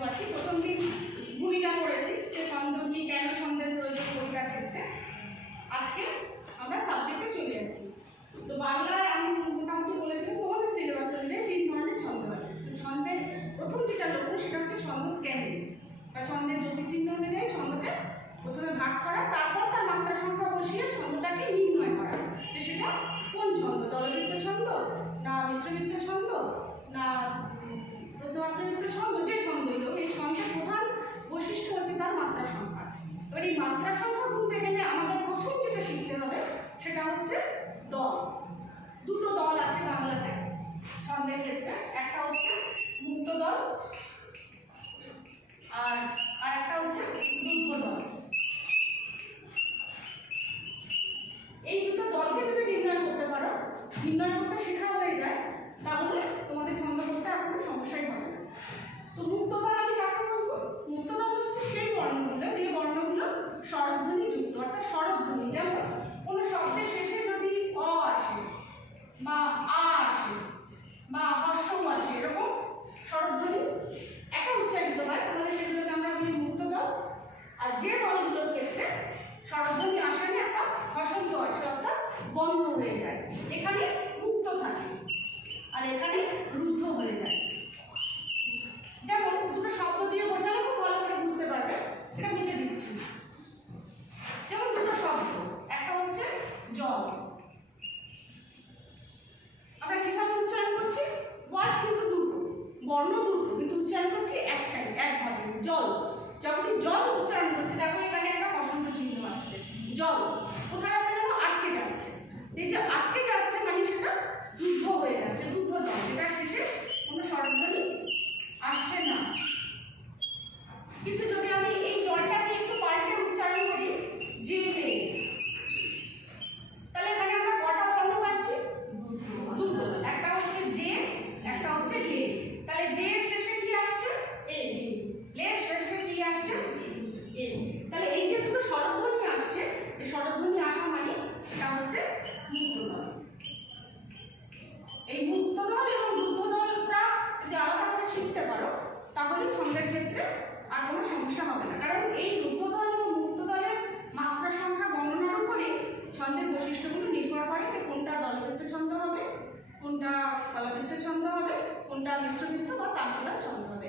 পাঠটি প্রথম দিন ভূমিকা পড়েছি যে ছন্দ কি, কেন ছন্দের প্রয়োজন কবিতার ক্ষেত্রে। আজকে আমরা সাবজেক্টে চলে যাচ্ছি। তো বাংলায় আমি মোটামুটি বলেছিলাম তোমাদের সিলেবাস অনুযায়ী 3 ধরনের ছন্দ আছে। তো ছন্দের প্রথম যেটা লক্ষ্য সেটা হচ্ছে ছন্দ স্ক্যানিং বা ছন্দের জ্যোতিচিহ্ন অনুযায়ী ছন্দকে প্রথমে ভাগ করা, তারপর তার মাত্রা সংখ্যা বসিয়ে ছন্দটাকে নির্ণয় করা যে সেটা কোন ছন্দ, দলবৃত্ত ছন্দ না মিশ্রবৃত্ত ছন্দ না প্রত্যমাত্রাযুক্ত ছন্দ, যে ছন্দই হোক এই ছন্দের প্রধান বৈশিষ্ট্য হচ্ছে তার মাত্রা সংখ্যা। এবার এই মাত্রা সংখ্যা গুনতে গেলে আমাদের প্রথম যেটা শিখতে হবে সেটা হচ্ছে দল। দুটো দল আছে বাংলাতে ছন্দের ক্ষেত্রে, একটা হচ্ছে মুক্ত দল আর একটা হচ্ছে রুদ্ধ দল। এই দুটো দলকে যদি নির্ণয় করতে পারো, নির্ণয় করতে শেখা হয়ে যায়, তাহলে তোমাদের ছন্দ করতে আর কোনো সমস্যাই হবে না। তো মুক্ত দল আমি কাকে বলবো? মুক্ত দল হচ্ছে সেই বর্ণগুলো যে বর্ণগুলো স্বরধ্বনি যুক্ত, অর্থাৎ স্বরধ্বনি। যেমন কোনো শব্দের শেষে যদি অ আসে বা আ আসে বা হর্ষও আসে, এরকম স্বরধ্বনি একা উচ্চারিত হয়, তাহলে সেগুলোকে আমরা বলি মুক্ত দল। আর যে দলগুলোর ক্ষেত্রে স্বরধ্বনি আসে না, একটা হসন্ত আসে অর্থাৎ বন্ধ হয়ে যায়, এখানে মুক্ত থাকে আর এখানে রুদ্ধ হয়ে যায়। যেমন দুটো শব্দ দিয়ে বোঝালে খুব ভালো করে বুঝতে পারবে, এটা মুছে দিচ্ছি। যেমন দুটো শব্দ, একটা হচ্ছে জল, আমরা কিভাবে উচ্চারণ করছি? ওয়ার্ড কিন্তু দুটো, বর্ণ দুটো, কিন্তু উচ্চারণ করছি একটাই, একভাবে জল। যখনই জল উচ্চারণ করছি দেখো এখানে একটা বসন্ত চিহ্ন আসছে, জল। কোথায় একটা যেন আটকে যাচ্ছে, এই যে আটকে যাচ্ছে মানে সেটা রুদ্ধ হয়ে যাচ্ছে, রুদ্ধ জল, এটা শেষে কোনো স্বরধ্বনি আসছে না। কিন্তু যদি আমি এই জলটাকে একটু পাল্টে উচ্চারণ করি জেলে, তাহলে এখানে আমরা কটা বর্ণ পাচ্ছি? দুটো, একটা হচ্ছে জে, একটা হচ্ছে লে। তাহলে জে এর শেষে কি আসছে? এ। লে এর শেষে কি আসছে? এ। তাহলে এই যে দুটো স্বরধ্বনি আসছে, এই স্বরধ্বনি আসা মানে এটা হচ্ছে মুক্ত দল। এই মুক্ত দল এবং রুদ্ধ দলটা যদি আলাদা করে শিখতে পারো তাহলে ছন্দের ক্ষেত্রে আর কোনো সমস্যা হবে না। কারণ এই রুদ্ধ দল এবং মুক্ত দলের মাত্রা সংখ্যা গণনার উপরে ছন্দের বৈশিষ্ট্যগুলো নির্ভর করে যে কোনটা দলবৃত্ত ছন্দ হবে, কোনটা কলাবৃত্ত ছন্দ হবে, কোনটা মিশ্রবৃত্ত বা তালবৃত্ত ছন্দ হবে।